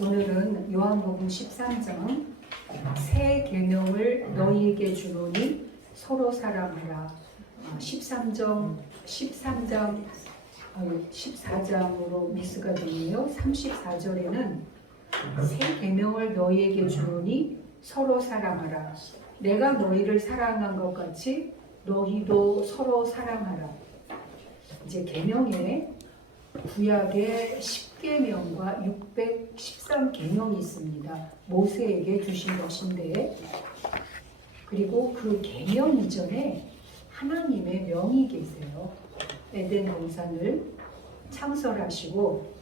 오늘은 요한복음 13장 새 계명을 너희에게 주노니 서로 사랑하라. 14장으로 미스가 되네요. 34절에는 새 계명을 너희에게 주노니 서로 사랑하라. 내가 너희를 사랑한 것 같이 너희도 서로 사랑하라. 이제 계명에 구약의 10계명과 613계명이 있습니다. 모세에게 주신 것인데, 그리고 그 계명 이전에 하나님의 명이 계세요. 에덴 동산을 창설하시고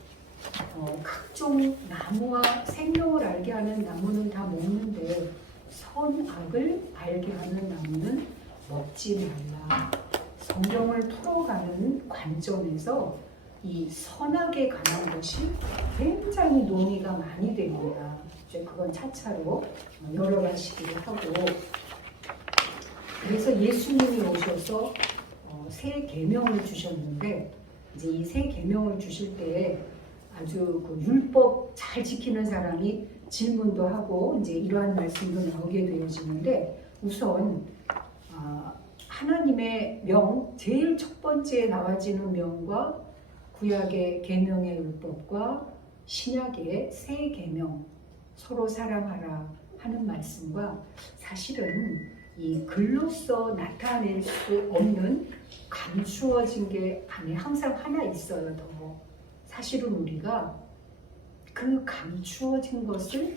각종 나무와 생명을 알게 하는 나무는 다 먹는데 선악을 알게 하는 나무는 먹지 말라. 성경을 풀어가는 관점에서 이 선악에 관한 것이 굉장히 논의가 많이 됩니다. 이제 그건 차차로 열어가시기로 하고, 그래서 예수님이 오셔서 새 계명을 주셨는데, 이제 이 새 계명을 주실 때 아주 그 율법 잘 지키는 사람이 질문도 하고 이제 이러한 말씀도 나오게 되어지는데, 우선 하나님의 명, 제일 첫 번째 나와지는 명과 구약의 계명의 율법과 신약의 새 계명, 서로 사랑하라 하는 말씀과 사실은 이 글로써 나타낼 수 없는 감추어진 게 안에 항상 하나 있어요. 더 사실은 우리가 그 감추어진 것을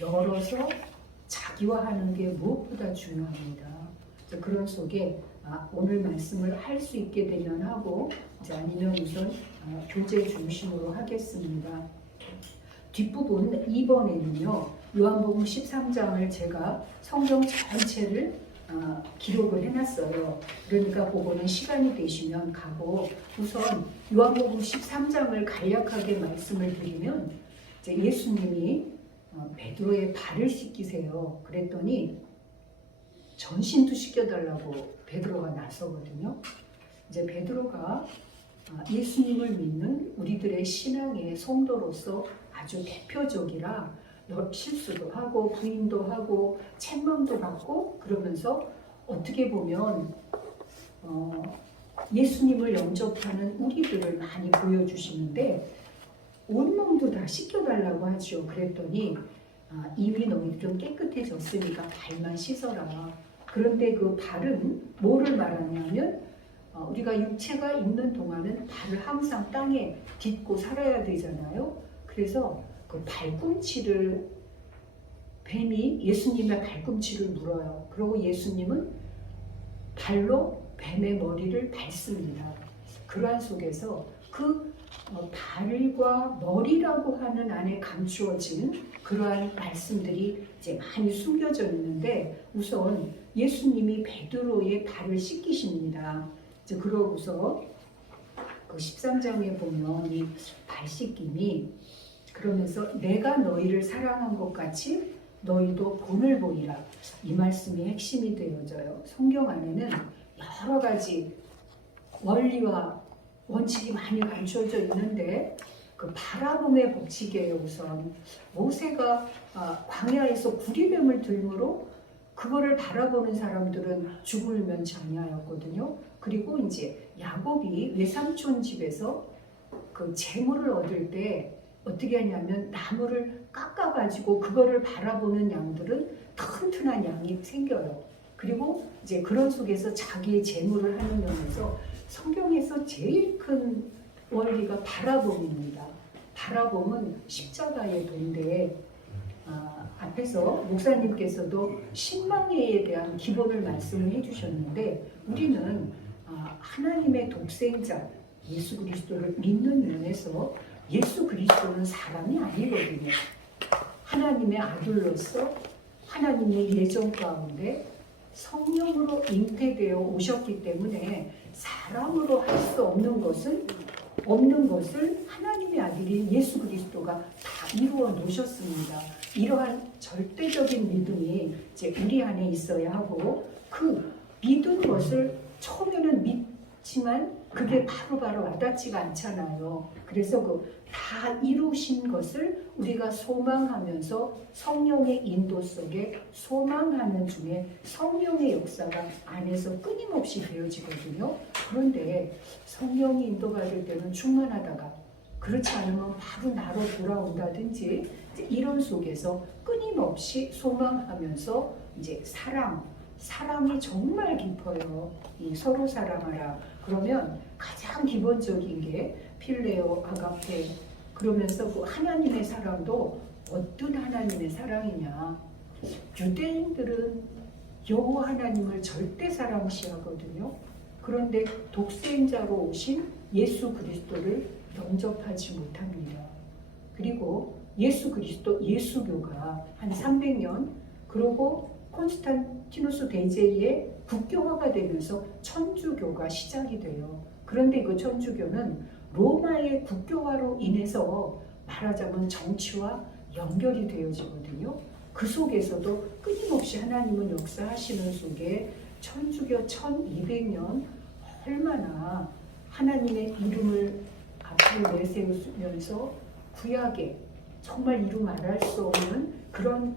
열어서 자기화하는 게 무엇보다 중요합니다. 그런 속에 오늘 말씀을 할 수 있게 되면 하고, 아니면 우선 교재 중심으로 하겠습니다. 뒷부분 2번에는요 요한복음 13장을 제가 성경 전체를 기록을 해놨어요. 그러니까 그거는 시간이 되시면 가고, 우선 요한복음 13장을 간략하게 말씀을 드리면, 이제 예수님이 베드로의 발을 씻기세요. 그랬더니 전신도 씻겨달라고 베드로가 나서거든요. 이제 베드로가 예수님을 믿는 우리들의 신앙의 성도로서 아주 대표적이라 실수도 하고 부인도 하고 책망도 받고, 그러면서 어떻게 보면 예수님을 영접하는 우리들을 많이 보여주시는데 온몸도 다 씻겨달라고 하죠. 그랬더니 이미 너희들은 깨끗해졌으니까 발만 씻어라. 그런데 그 발은 뭐를 말하냐면, 우리가 육체가 있는 동안은 발을 항상 땅에 딛고 살아야 되잖아요. 그래서 그 발꿈치를, 뱀이 예수님의 발꿈치를 물어요. 그리고 예수님은 발로 뱀의 머리를 밟습니다. 그러한 속에서 그 발과 머리라고 하는 안에 감추어진 그러한 말씀들이 이제 많이 숨겨져 있는데, 우선 예수님이 베드로의 발을 씻기십니다. 이제 그러고서 그 13장에 보면 이 발 씻김이, 그러면서 내가 너희를 사랑한 것 같이 너희도 본을 보이라, 이 말씀이 핵심이 되어져요. 성경 안에는 여러 가지 원리와 원칙이 많이 감춰져 있는데, 그 바라봄의 법칙이에요. 우선 모세가 광야에서 구리뱀을 들므로 그거를 바라보는 사람들은 죽을 면치 아니하였거든요. 그리고 이제 야곱이 외삼촌 집에서 그 재물을 얻을 때 어떻게 하냐면 나무를 깎아가지고 그거를 바라보는 양들은 튼튼한 양이 생겨요. 그리고 이제 그런 속에서 자기의 재물을 하는 면에서 성경에서 제일 큰 원리가 바라봄입니다. 바라봄은 십자가의 도인데, 앞에서 목사님께서도 신망회에 대한 기본을 말씀을 해주셨는데, 우리는 하나님의 독생자 예수 그리스도를 믿는 면에서 예수 그리스도는 사람이 아니거든요. 하나님의 아들로서 하나님의 예정 가운데 성령으로 잉태되어 오셨기 때문에 사람으로 할 수 없는 것을 하나님의 아들인 예수 그리스도가 다 이루어 놓으셨습니다. 이러한 절대적인 믿음이 이제 우리 안에 있어야 하고, 그 믿은 것을 처음에는 믿지만 그게 바로바로 와닿지가 않잖아요. 그래서 그 다 이루신 것을 우리가 소망하면서 성령의 인도 속에 소망하는 중에 성령의 역사가 안에서 끊임없이 되어지거든요. 그런데 성령이 인도받을 때는 충만하다가 그렇지 않으면 바로 나로 돌아온다든지 이런 속에서 끊임없이 소망하면서 이제 사랑이 정말 깊어요. 이 서로 사랑하라. 그러면 가장 기본적인 게 필레오, 아가페. 그러면서 그 하나님의 사랑도 어떤 하나님의 사랑이냐. 유대인들은 여호와 하나님을 절대 사랑시하거든요. 그런데 독생자로 오신 예수 그리스도를 영접하지 못합니다. 그리고 예수 그리스도 예수교가 한 300년 그러고 콘스탄티누스 대제의 국교화가 되면서 천주교가 시작이 돼요. 그런데 그 천주교는 로마의 국교화로 인해서 말하자면 정치와 연결이 되어지거든요. 그 속에서도 끊임없이 하나님은 역사하시는 속에 천주교 1200년 얼마나 하나님의 이름을 앞으로 내세우면서 구약에 정말 이루 말할 수 없는 그런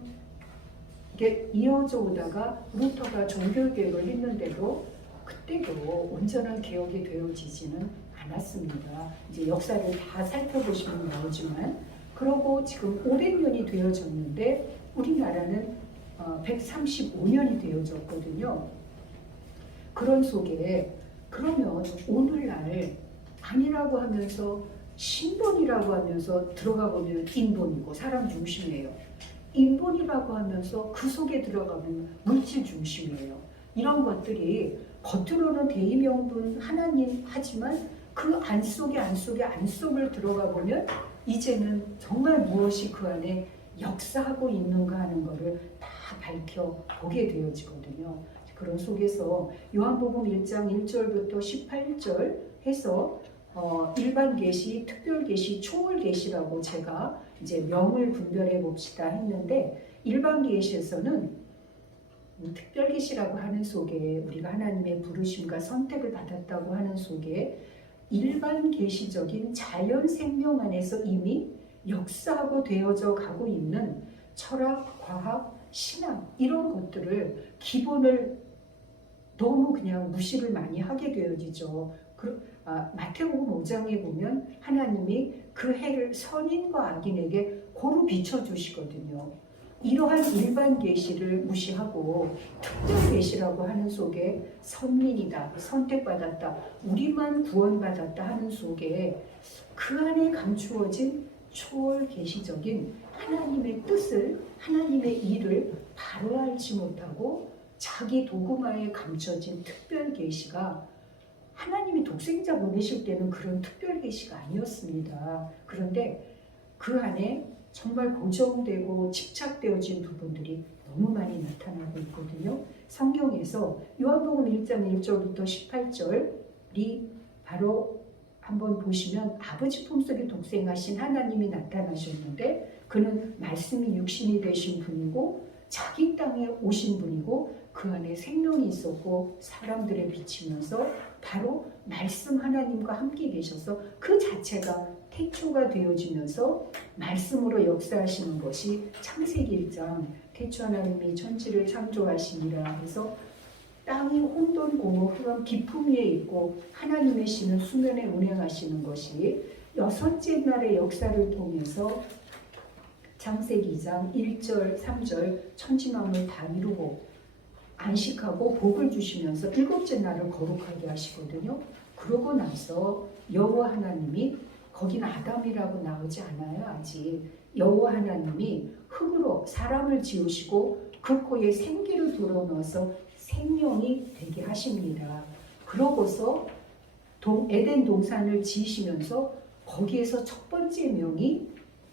게 이어져 오다가 루터가 종교개혁을 했는데도 그때도 온전한 개혁이 되어지지는 않았습니다. 이제 역사를 다 살펴보시면 나오지만 그러고 지금 500년이 되어졌는데 우리나라는 135년이 되어졌거든요. 그런 속에 그러면 오늘날 아니라고 하면서 신본이라고 하면서 들어가 보면 인본이고 사람 중심이에요. 인본이라고 하면서 그 속에 들어가면 물질 중심이에요. 이런 것들이 겉으로는 대의명분 하나님 하지만 그 안속을 들어가 보면 이제는 정말 무엇이 그 안에 역사하고 있는가 하는 것을 다 밝혀보게 되어지거든요. 그런 속에서 요한복음 1장 1절부터 18절 해서 일반 계시, 특별 계시, 초월 계시라고 제가 이제 명을 분별해 봅시다 했는데 일반 계시에서는 특별 계시라고 하는 속에 우리가 하나님의 부르심과 선택을 받았다고 하는 속에 일반 계시적인 자연 생명 안에서 이미 역사하고 되어져 가고 있는 철학, 과학, 신앙 이런 것들을 기본을 너무 그냥 무시를 많이 하게 되어지죠. 마태복음 5장에 보면 하나님이 그 해를 선인과 악인에게 고루 비춰주시거든요. 이러한 일반 계시를 무시하고 특별 계시라고 하는 속에 선민이다, 선택받았다, 우리만 구원받았다 하는 속에 그 안에 감추어진 초월 계시적인 하나님의 뜻을, 하나님의 일을 바로 알지 못하고 자기 도구마에 감춰진 특별 계시가 하나님이 독생자 보내실 때는 그런 특별 계시가 아니었습니다. 그런데 그 안에 정말 고정되고 집착되어진 부분들이 너무 많이 나타나고 있거든요. 성경에서 요한복음 1장 1절부터 18절이 바로 한번 보시면 아버지 품속에 독생하신 하나님이 나타나셨는데 그는 말씀이 육신이 되신 분이고 자기 땅에 오신 분이고 그 안에 생명이 있었고 사람들에 비치면서 바로 말씀 하나님과 함께 계셔서 그 자체가 태초가 되어지면서 말씀으로 역사하시는 것이 창세기 1장 태초 하나님이 천지를 창조하시니라 해서 땅이 혼돈 공허 흐름 깊음 위에 있고 하나님의 신은 수면에 운행하시는 것이 여섯째 날의 역사를 통해서 창세기 2장 1절 3절 천지 만물 다 이루고 안식하고 복을 주시면서 일곱째 날을 거룩하게 하시거든요. 그러고 나서 여호와 하나님이 거기는 아담이라고 나오지 않아요. 아직 여호와 하나님이 흙으로 사람을 지으시고 그 코에 생기를 불어넣어서 생명이 되게 하십니다. 그러고서 에덴 동산을 지으시면서 거기에서 첫 번째 명이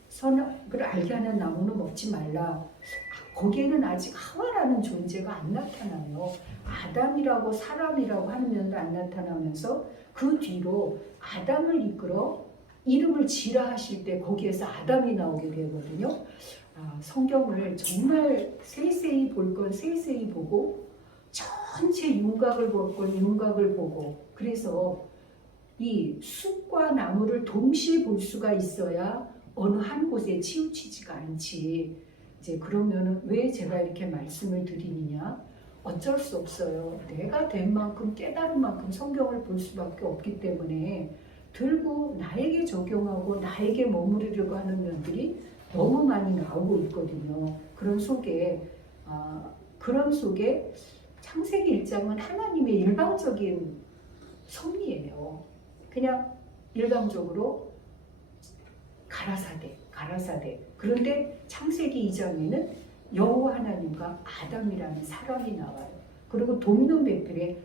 선악을 알게 하는 나무는 먹지 말라. 거기에는 아직 하와라는 존재가 안 나타나요. 아담이라고 사람이라고 하면도 안 나타나면서 그 뒤로 아담을 이끌어 이름을 지라 하실 때 거기에서 아담이 나오게 되거든요. 성경을 정말 세세히 볼 건 세세히 보고 전체 윤곽을 볼 건 윤곽을 보고 그래서 이 숲과 나무를 동시에 볼 수가 있어야 어느 한 곳에 치우치지가 않지. 이제 그러면은 왜 제가 이렇게 말씀을 드리느냐? 어쩔 수 없어요. 내가 된 만큼 깨달은 만큼 성경을 볼 수밖에 없기 때문에 들고 나에게 적용하고 나에게 머무르려고 하는 면들이 너무 많이 나오고 있거든요. 그런 속에 창세기 1장은 하나님의 일방적인 섭리예요. 그냥 일방적으로 가라사대. 그런데 창세기 2장에는 여호와 하나님과 아담이라는 사람이 나와요. 그리고 돕는 배필에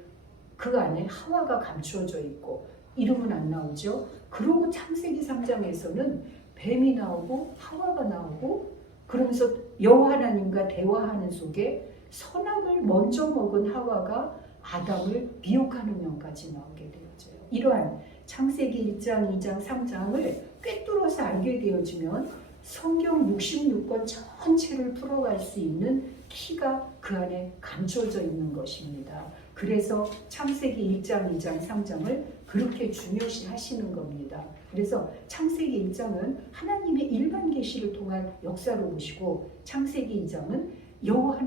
그 안에 하와가 감추어져 있고 이름은 안 나오죠. 그리고 창세기 3장에서는 뱀이 나오고 하와가 나오고 그러면서 여호와 하나님과 대화하는 속에 선악을 먼저 먹은 하와가 아담을 미혹하는 면까지 나오게 되어져요. 이러한 창세기 1장, 2장, 3장을 꿰뚫어서 알게 되어지면 성경 66권 전체를 풀어갈 수 있는 키가 그 안에 감춰져 있는 것입니다. 그래서 창세기 1장, 2장, 3장을 그렇게 중요시 하시는 겁니다. 그래서 창세기 1장은 하나님의 일반 계시를 통한 역사로 보시고 창세기 2장은 여호와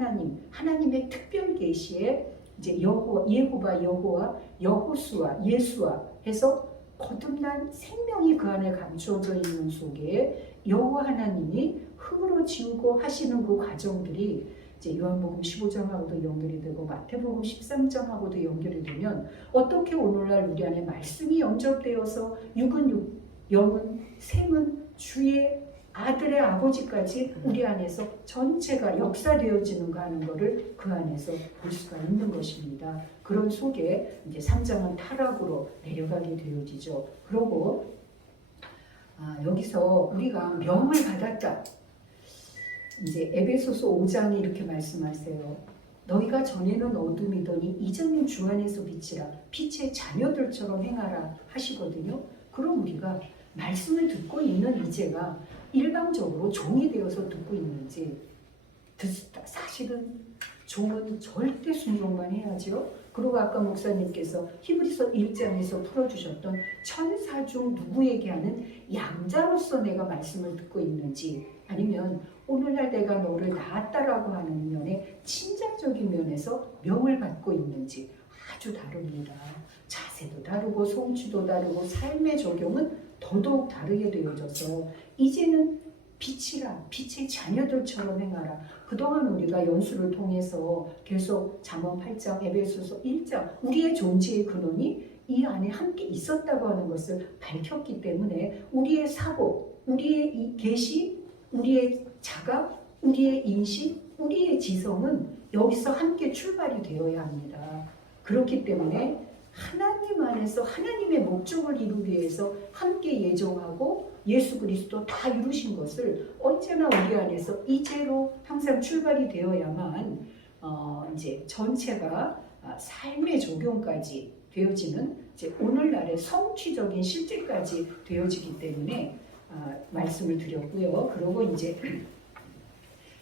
하나님의 특별 계시에 이제 예호바, 여호와, 여호수아, 예수아 해서 거듭난 생명이 그 안에 감추어져 있는 속에 여호와 하나님이 흙으로 지우고 하시는 그 과정들이 이제 요한복음 15장하고도 연결이 되고 마태복음 13장하고도 연결이 되면 어떻게 오늘날 우리 안에 말씀이 영접되어서 육은 육, 영은 샘은 주의 아들의 아버지까지 우리 안에서 전체가 역사되어지는가 하는 것을 그 안에서 볼 수가 있는 것입니다. 그런 속에 이제 3장은 타락으로 내려가게 되어지죠. 그러고 여기서 우리가 명을 받았다. 이제 에베소서 5장이 이렇게 말씀하세요. 너희가 전에는 어둠이더니 이제는 주 안에서 빛이라 빛의 자녀들처럼 행하라 하시거든요. 그럼 우리가 말씀을 듣고 있는 이제가 일방적으로 종이 되어서 듣고 있는지 사실은 종은 절대 순종만 해야죠. 그리고 아까 목사님께서 히브리서 1장에서 풀어주셨던 천사 중 누구에게 하는 양자로서 내가 말씀을 듣고 있는지 아니면 오늘날 내가 너를 낳았다라고 하는 면에 친자적인 면에서 명을 받고 있는지 아주 다릅니다. 자세도 다르고 성취도 다르고 삶의 적용은 더더욱 다르게 되어져서 이제는 빛이라 빛의 자녀들처럼 행하라. 그동안 우리가 연수를 통해서 계속 잠언 8장, 에베소서 1장 우리의 존재의 근원이 이 안에 함께 있었다고 하는 것을 밝혔기 때문에 우리의 사고, 우리의 이 계시, 우리의 자각, 우리의 인식, 우리의 지성은 여기서 함께 출발이 되어야 합니다. 그렇기 때문에 하나님 안에서 하나님의 목적을 이루기 위해서 함께 예정하고 예수 그리스도 다 이루신 것을 언제나 우리 안에서 이제로 항상 출발이 되어야만 이제 전체가 삶의 적용까지 되어지는 이제 오늘날의 성취적인 실제까지 되어지기 때문에 말씀을 드렸고요. 그리고 이제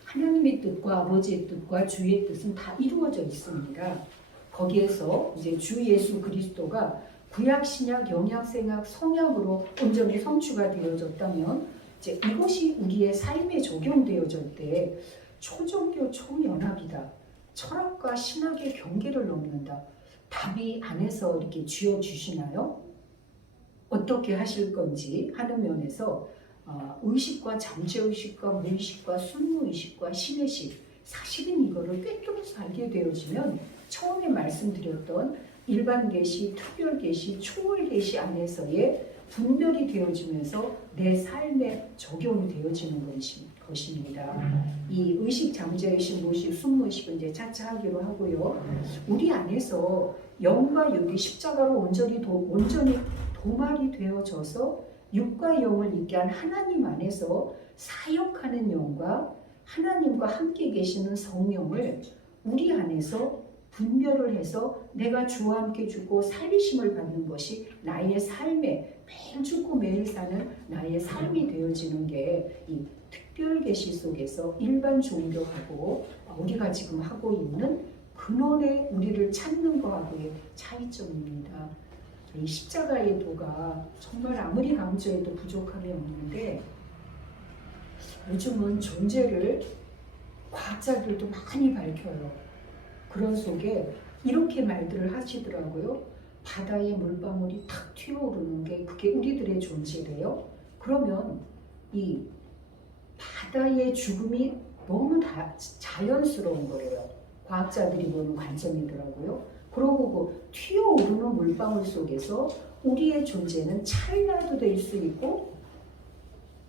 하나님의 뜻과 아버지의 뜻과 주의 뜻은 다 이루어져 있습니다. 거기에서 이제 주 예수 그리스도가 구약, 신약, 영약, 생약, 성약으로 온전히 성취가 되어졌다면 이제 이것이 우리의 삶에 적용되어질 때 초종교 총연합이다. 철학과 신학의 경계를 넘는다. 답이 안에서 이렇게 쥐어주시나요? 어떻게 하실 건지 하는 면에서 의식과 잠재의식과 무의식과 순무의식과 신의식 사실은 이거를 꿰뚫어서 알게 되어지면 처음에 말씀드렸던 일반 계시, 특별 계시, 초월 계시 안에서의 분별이 되어지면서 내 삶에 적용이 되어지는 것입니다. 이 의식, 잠재의식, 무의식, 순무의식은 이제 차차 하기로 하고요. 우리 안에서 영과 육이 십자가로 온전히 도말이 되어져서 육과 영을 있게 한 하나님 안에서 사역하는 영과 하나님과 함께 계시는 성령을 우리 안에서 분별을 해서 내가 주와 함께 죽고 살리심을 받는 것이 나의 삶에 매일 죽고 매일 사는 나의 삶이 되어지는 게 이 특별 계시 속에서 일반 종교하고 우리가 지금 하고 있는 근원의 우리를 찾는 거하고의 차이점입니다. 이 십자가의 도가 정말 아무리 강조해도 부족함이 없는데 요즘은 존재를 과학자들도 많이 밝혀요. 그런 속에 이렇게 말들을 하시더라고요. 바다의 물방울이 탁 튀어오르는 게 그게 우리들의 존재래요. 그러면 이 바다의 죽음이 너무 자연스러운 거래요. 과학자들이 보는 관점이더라고요. 그러고 그 튀어오르는 물방울 속에서 우리의 존재는 찰나도 될 수 있고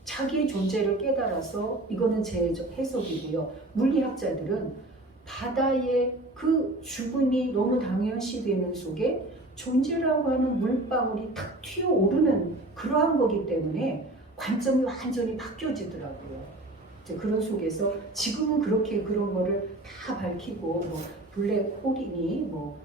자기의 존재를 깨달아서 이거는 제 해석이고요. 물리학자들은 바다의 그 죽음이 너무 당연시되는 속에 존재라고 하는 물방울이 탁 튀어오르는 그러한 거기 때문에 관점이 완전히 바뀌어지더라고요. 이제 그런 속에서 지금은 그렇게 그런 거를 다 밝히고 뭐 블랙홀이니 뭐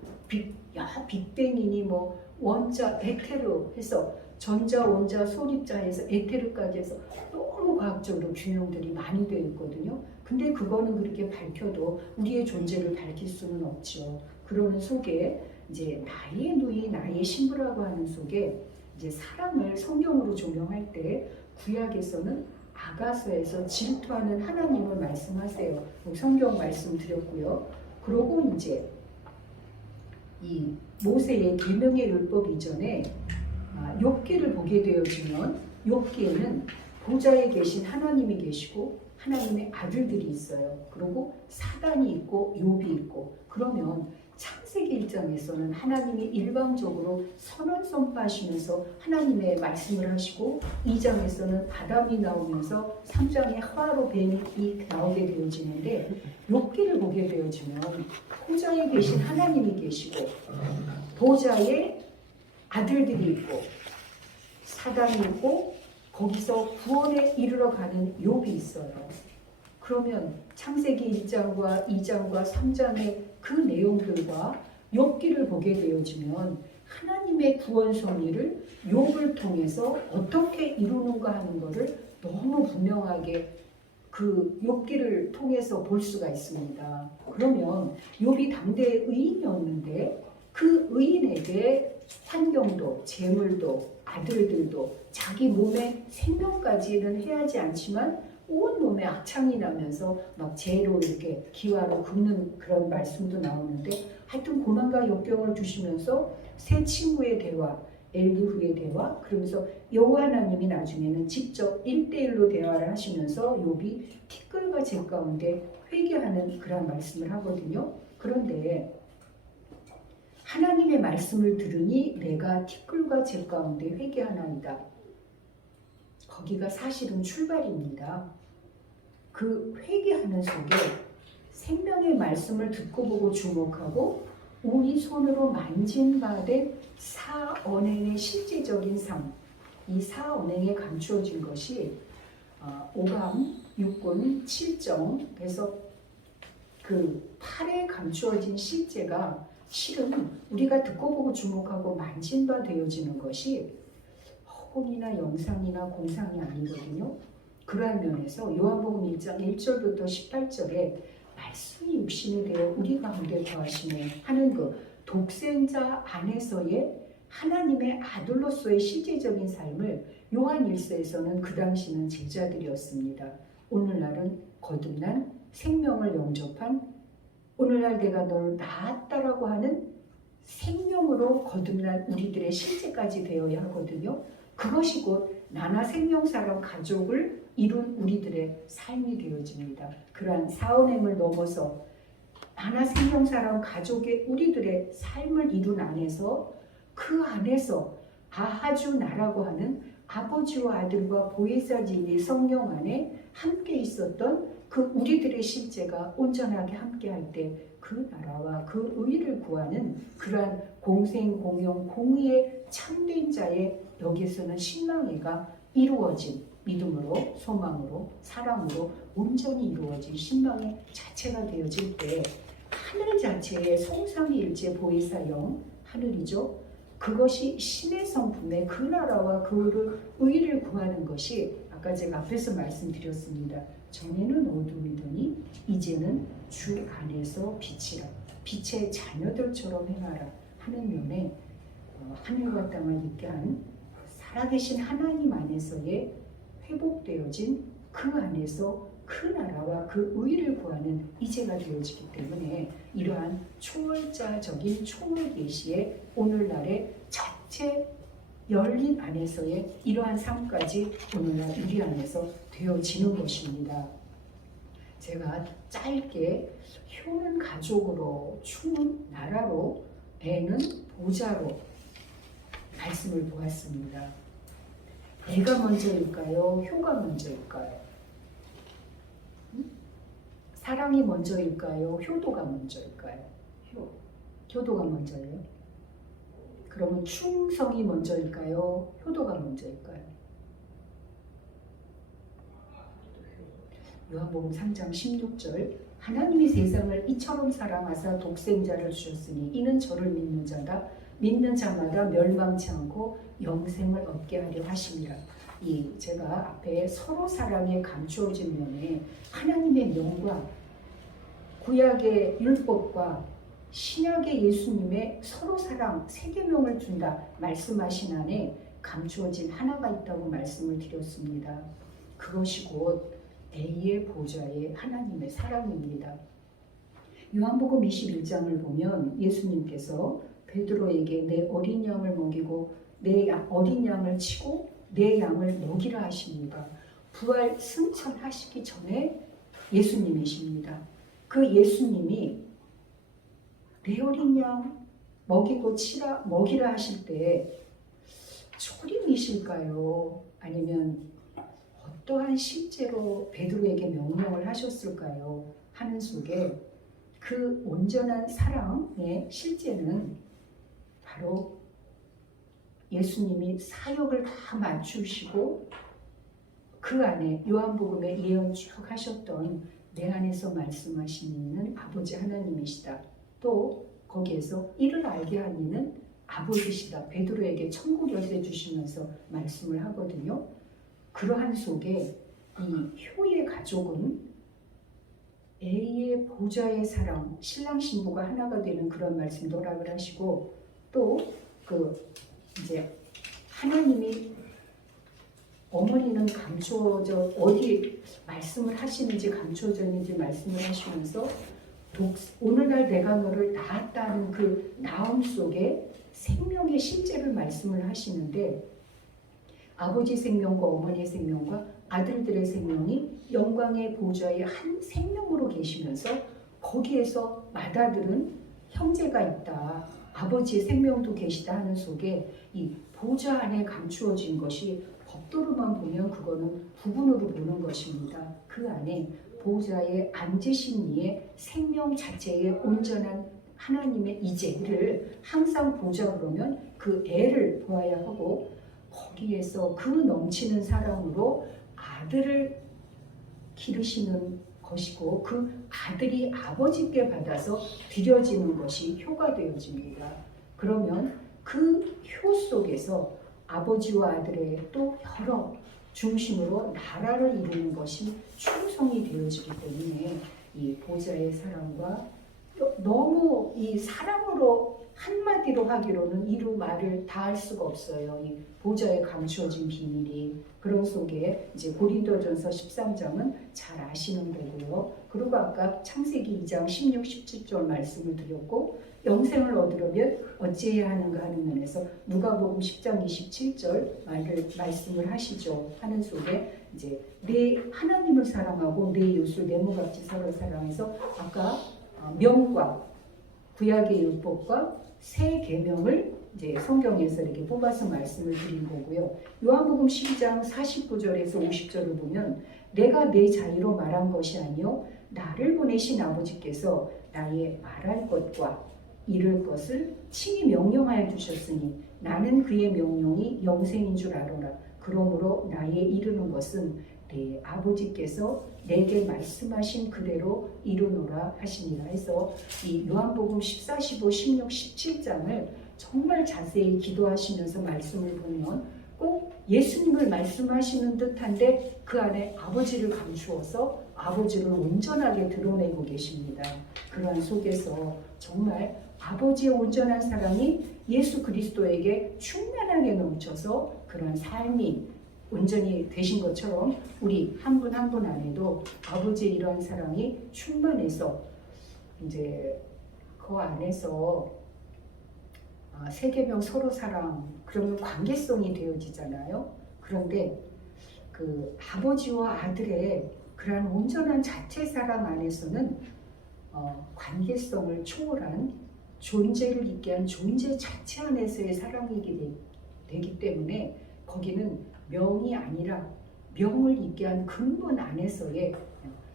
빅뱅이니 뭐 원자 에테르 해서 전자 원자 소립자 해서 에테르까지 해서 너무 과학적으로 규명들이 많이 되어 있거든요. 근데 그거는 그렇게 밝혀도 우리의 존재를 밝힐 수는 없죠. 그러는 속에 이제 나의 누이 나의 신부라고 하는 속에 이제 사람을 성경으로 조명할 때 구약에서는 아가서에서 질투하는 하나님을 말씀하세요. 성경 말씀 드렸고요. 그러고 이제 이 모세의 계명의 율법 이전에 욥기를 보게 되어지면 욥기에는 보좌에 계신 하나님이 계시고 하나님의 아들들이 있어요. 그리고 사단이 있고 욥이 있고 그러면 창세기 1장에서는 하나님이 일방적으로 선언 선포하시면서 하나님의 말씀을 하시고 2장에서는 아담이 나오면서 3장에 하와로 뱀이 나오게 되어지는데 욥기를 보게 되어지면 보좌에 계신 하나님이 계시고 보좌에 아들들이 있고 사단이 있고 거기서 구원에 이르러 가는 욥이 있어요. 그러면 창세기 1장과 2장과 3장의 그 내용들과 욥기를 보게 되어지면 하나님의 구원 섭리를 욥을 통해서 어떻게 이루는가 하는 것을 너무 분명하게 그 욥기를 통해서 볼 수가 있습니다. 그러면 욥이 당대의 의인이었는데 그 의인에게 환경도 재물도 아들들도 자기 몸의 생명까지는 해하지 않지만 온 몸에 악창이 나면서 막 재로 이렇게 기와로 긁는 그런 말씀도 나오는데 하여튼 고난과 역경을 주시면서 세 친구의 대화, 엘리후의 대화 그러면서 여호와 하나님이 나중에는 직접 1대1로 대화를 하시면서 욥이 티끌과 재 가운데 회개하는 그런 말씀을 하거든요. 그런데 하나님의 말씀을 들으니 내가 티끌과 재 가운데 회개하나이다. 거기가 사실은 출발입니다. 그 회개하는 속에 생명의 말씀을 듣고 보고 주목하고 우리 손으로 만진 바 된 사언행의 실제적인 삶, 이 사언행에 감추어진 것이 5감, 6군, 7정에서 그 8에 감추어진 실제가 실은 우리가 듣고 보고 주목하고 만진 바 되어지는 것이 허공이나 영상이나 공상이 아니거든요. 그러한 면에서 요한복음 1장 1절부터 18절에 말씀이 육신이 되어 우리 가운데 거하시네 하는 그 독생자 안에서의 하나님의 아들로서의 실제적인 삶을 요한 1서에서는 그 당시는 제자들이었습니다. 오늘날은 거듭난 생명을 영접한 오늘날 내가 너를 낳았다라고 하는 생명으로 거듭난 우리들의 실제까지 되어야 하거든요. 그것이 곧 나나 생명사랑 가족을 이룬 우리들의 삶이 되어집니다. 그러한 사언행을 넘어서 나나 생명사랑 가족의 우리들의 삶을 이룬 안에서 그 안에서 아하주 나라고 하는 아버지와 아들과 보혜사진이 성령 안에 함께 있었던 그 우리들의 실제가 온전하게 함께할 때 그 나라와 그 의를 구하는 그러한 공생, 공용, 공의의 참된 자의 여기서는 신망회가 이루어진 믿음으로, 소망으로, 사랑으로 온전히 이루어진 신망의 자체가 되어질 때 하늘 자체의 성삼위일체 보혜사영 하늘이죠. 그것이 신의 성품의 그 나라와 그 의를 구하는 것이 아까 제가 앞에서 말씀드렸습니다. 전에는 어둠이더니 이제는 주 안에서 빛이라 빛의 자녀들처럼 행하라 하는 면에 하늘과 땅을 있게 한 살아계신 하나님 안에서의 회복되어진 그 안에서 그 나라와 그 의를 구하는 이제가 되어지기 때문에 이러한 초월자적인 초월 계시의 오늘날의 첫째 열린 안에서의 이러한 삶까지 오늘날 우리 안에서 되어지는 것입니다. 제가 짧게 효는 가족으로, 충은 나라로, 애는 보좌로 말씀을 보았습니다. 애가 먼저일까요? 효가 먼저일까요? 사랑이 먼저일까요? 효도가 먼저일까요? 효도가 먼저예요. 그러면 충성이 먼저일까요? 효도가 먼저일까요? 요한복음 3장 16절 하나님이 세상을 이처럼 사랑하사 독생자를 주셨으니 이는 저를 믿는 자다. 믿는 자마다 멸망치 않고 영생을 얻게 하려 하심이라. 제가 앞에 서로 사랑에 감추어진 면에 하나님의 명과 구약의 율법과 신약의 예수님의 서로 사랑 세 계명을 준다 말씀하신 안에 감추어진 하나가 있다고 말씀을 드렸습니다. 그것이 곧 A의 보좌의 하나님의 사랑입니다. 요한복음 21장을 보면 예수님께서 베드로에게 내 어린 양을 먹이고 내 어린 양을 치고 내 양을 먹이라 하십니다. 부활 승천하시기 전에 예수님이십니다. 그 예수님이 내 어린 양 먹이고 먹이라 하실 때 초림이실까요? 아니면 어떠한 실제로 베드로에게 명령을 하셨을까요? 하는 속에 그 온전한 사랑의 실제는 바로 예수님이 사역을 다 맞추시고 그 안에 요한복음에 예언 쭉 하셨던 내 안에서 말씀하시는 아버지 하나님이시다. 또 거기에서 이를 알게 하는 이는 아버지시다. 베드로에게 천국 열쇠 주시면서 말씀을 하거든요. 그러한 속에 이 효의 가족은 A의 보좌의 사랑, 신랑 신부가 하나가 되는 그런 말씀 도락을 하시고 또 이제 하나님이 어머니는 감추어져 어디 말씀을 하시는지 감추어져 있는지 말씀을 하시면서 오늘날 내가 너를 낳았다는 그 낳음 속에 생명의 실제를 말씀을 하시는데 아버지 생명과 어머니의 생명과 아들들의 생명이 영광의 보좌의 한 생명으로 계시면서 거기에서 맏아들은 형제가 있다. 아버지의 생명도 계시다 하는 속에 이 보좌 안에 감추어진 것이 법도로만 보면 그거는 부분으로 보는 것입니다. 그 안에 보좌에 앉으신 이의 생명 자체의 온전한 하나님의 이제를 항상 보자 그러면 그 애를 보아야 하고 거기에서 그 넘치는 사랑으로 아들을 기르시는 것이고 그 아들이 아버지께 받아서 드려지는 것이 효가 되어집니다. 그러면 그 효 속에서 아버지와 아들의 또 여러 중심으로 나라를 이루는 것이 충성이 되어지기 때문에 이 보좌의 사랑과 너무 이 사랑으로 한마디로 하기로는 이루 말을 다 할 수가 없어요. 이 보좌에 감추어진 비밀이 그런 속에 이제 고린도전서 13장은 잘 아시는 거고요. 그리고 아까 창세기 2장 16, 17절 말씀을 드렸고 영생을 얻으려면 어찌해야 하는가 하는 면에서 누가복음 10장 27절 말씀을 하시죠. 하는 속에 이제 내 하나님을 사랑하고 내 이웃을 내 몸같이 서로 사랑해서 아까 명과 구약의 율법과 새 계명을 이제 성경에서 이렇게 뽑아서 말씀을 드린 거고요. 요한복음 12장 49절에서 50절을 보면 내가 내 자유로 말한 것이 아니요 나를 보내신 아버지께서 나의 말할 것과 이룰 것을 친히 명령하여 주셨으니 나는 그의 명령이 영생인 줄 알아라. 그러므로 나의 이루는 것은 내 아버지께서 내게 말씀하신 그대로 이루노라 하시니라 해서 이 요한복음 14, 15, 16, 17장을 정말 자세히 기도하시면서 말씀을 보면 꼭 예수님을 말씀하시는 듯한데 그 안에 아버지를 감추어서 아버지를 온전하게 드러내고 계십니다. 그러한 속에서 정말 아버지의 온전한 사랑이 예수 그리스도에게 충만하게 넘쳐서 그런 삶이 온전히 되신 것처럼 우리 한 분 한 분 안에도 아버지의 이러한 사랑이 충만해서 이제 그 안에서 세계명 서로 사랑 그러면 관계성이 되어지잖아요. 그런데 그 아버지와 아들의 그러한 온전한 자체 사랑 안에서는 관계성을 초월한 존재를 있게 한 존재 자체 안에서의 사랑이게 되기 때문에 거기는 명이 아니라 명을 있게 한 근본 안에서의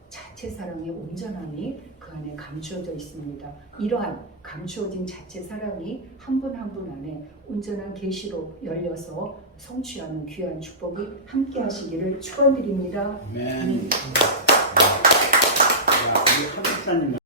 자체 사랑의 온전함이 그 안에 감추어져 있습니다. 이러한 감추어진 자체 사랑이 한 분 한 분 안에 온전한 계시로 열려서 성취하는 귀한 축복이 함께 하시기를 축원드립니다. 아멘. 야, 우리 하박사님